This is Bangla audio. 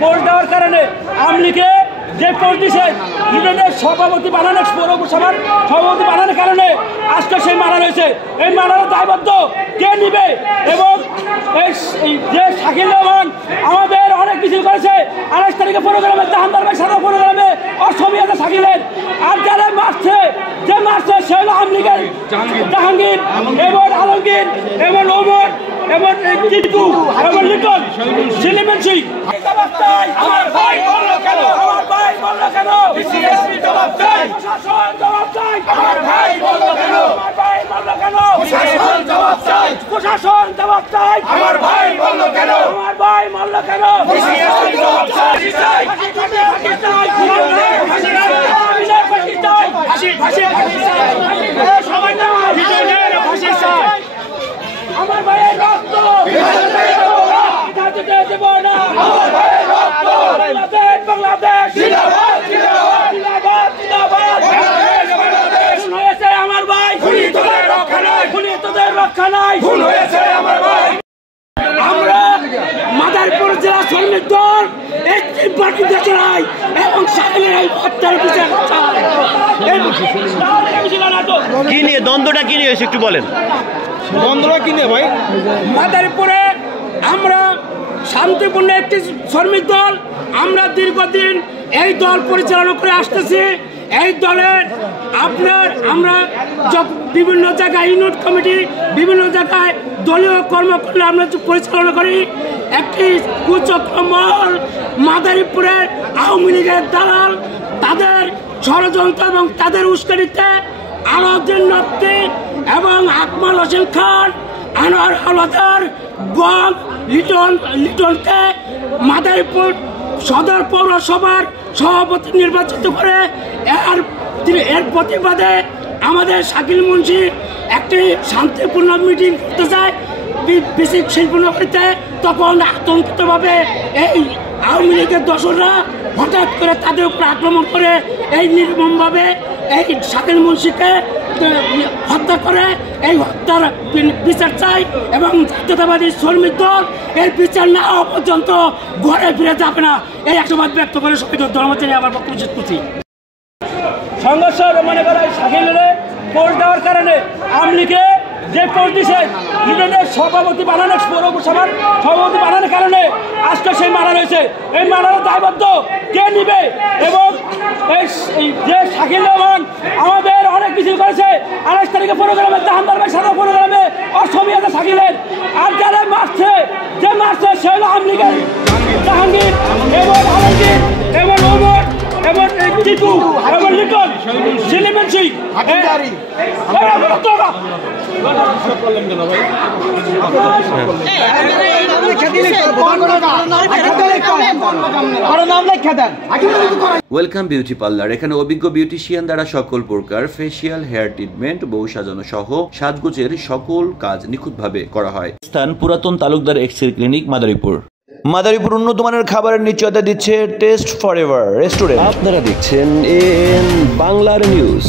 পোস্ট দেওয়ার কারণে আওয়ামী লীগে যে পোস্ট দিছে ইউনিয়নের সভাপতি বানানোর পৌরসভার সভাপতি বানানোর কারণে আজকে সেই মারা রয়েছে। এই মারার দায়বদ্ধ কে নিবে? এবং এই যে শাকিল রহমান আমাদের অনেক মিছিল করেছে 28 তারিখে প্রোগ্রামে জাহাঙ্গীর ভাই সারা প্রোগ্রামে অসমি আছে শাকিলের। আর যারা মারছে সে হলো আওয়ামী লীগের জাহাঙ্গীর এবং আলমগীর এবং ওমর এবং টিটু এবং লিটন সেলিমেন সিং। আমার ভাই বললো কেন? আমার ভাই বললো কেন? বিসিএসপি জবাব চাই, প্রশাসন জবাব চাই। আমার ভাই বললো কেন? আমার ভাই বললো কেন? প্রশাসন জবাব চাই, প্রশাসন জবাব চাই। আমার ভাই বললো কেন? আমার ভাই বললো কেন? বিসিএসপি জবাব চাই। আমার ভাইয়ের রক্ত দেব না। আমার ভাইয়ের রক্ত বাংলাদেশ জিন্দাবাদ জিন্দাবাদ জিন্দাবাদ। খুন হয়েছে আমার ভাই, খুনি তোদের রক্ষা নাই, খুনি তোদের রক্ষা নাই, খুন হয়েছে আমার ভাই। আমরা মাদারীপুর জেলা শ্রমিক দল এই পার্টিতে চাই এবং শাকিলের এই হত্যার বিচার চাই। কি নিয়ে দ্বন্দ্বটা কি নিয়ে একটু বলেন? দ্বন্দ্বটা কি নিয়ে ভাই? মাদারীপুরে আমরা শান্তিপূর্ণ একটি শ্রমিক দল, আমরা দীর্ঘদিন এই দল পরিচালনা করে আসতেছি। এই দলের আমরা বিভিন্ন জায়গায় ইউনিট কমিটি, বিভিন্ন জায়গায় দলীয় কর্মকাণ্ড আমরা পরিচালনা করি। একটি কুচক্রমহল মাদারীপুরের আওয়ামী লীগের দালাল, তাদের ষড়যন্ত্র এবং তাদের উস্কানিতে আলাউদ্দিন নকশি এবং আকমল হোসেন খান, আনোয়ার হাওলাদার, গং লিটনকে মাদারীপুর সদর পৌরসভার সভাপতি নির্বাচিত করে এর প্রতিবাদে আমাদের শাকিল মুন্সি একটি শান্তিপূর্ণ মিটিং করতে চায় বিসিক শিল্পনগরীতে। তখন আতঙ্কিতভাবে এই আওয়ামী লীগের দোসররা হঠাৎ করে তাদের উপর আক্রমণ করে এই নির্মমভাবে এই শাকিল মুন্সিকে হত্যা করে। এই হত্যার বিচার চাই এবং জাতীয়তাবাদী শ্রমিক দল এর বিচার না হওয়া পর্যন্ত ঘরে ফিরে যাবে না। এই আশাবাদ ব্যক্ত করে সবাই ধর্মচারী আমার বক্তব্য শেষ করছি। সংঘর্ষ মনে করে শাকিলের পোস্ট দেওয়ার কারণে আওয়ামী লীগে যে পোস্ট দিছে ইউনিয়নের সভাপতি বানানোর পৌরসভার সভাপতি বানানোর কারণে আজকে সেই মারা রয়েছে। এই মারার দায়বদ্ধ কে নিবে? এবং এই যে শাকিল রহমান আমাদের অনেক মিছিল করেছে 28 তারিখে প্রোগ্রামে জাহাঙ্গীর ভাই সারা প্রোগ্রামে অসমি আছে শাকিলের। আর যারা মারছে সে হলো আওয়ামী লীগের জাহাঙ্গীর এবং আলমগীর এবং ওমর এবং টিটু এবং লিটন সেলিমেন সিং। Welcome beauty parlour. এখানে অভিজ্ঞ বিউটিশিয়ান দ্বারা সকল প্রকার ফেসিয়াল, হেয়ার ট্রিটমেন্ট, বউ সাজানো সহ সাজগোজের সকল কাজ নিখুঁতভাবে করা হয়। স্থান পুরাতন তালুকদার এক্স-রে ক্লিনিক, মাদারীপুর। মাদারীপুর উন্নত মানের খাবারের নিশ্চয়তা দিচ্ছে টেস্ট ফরএভার রেস্টুরেন্ট। আপনারা দেখছেন AN বাংলার নিউজ।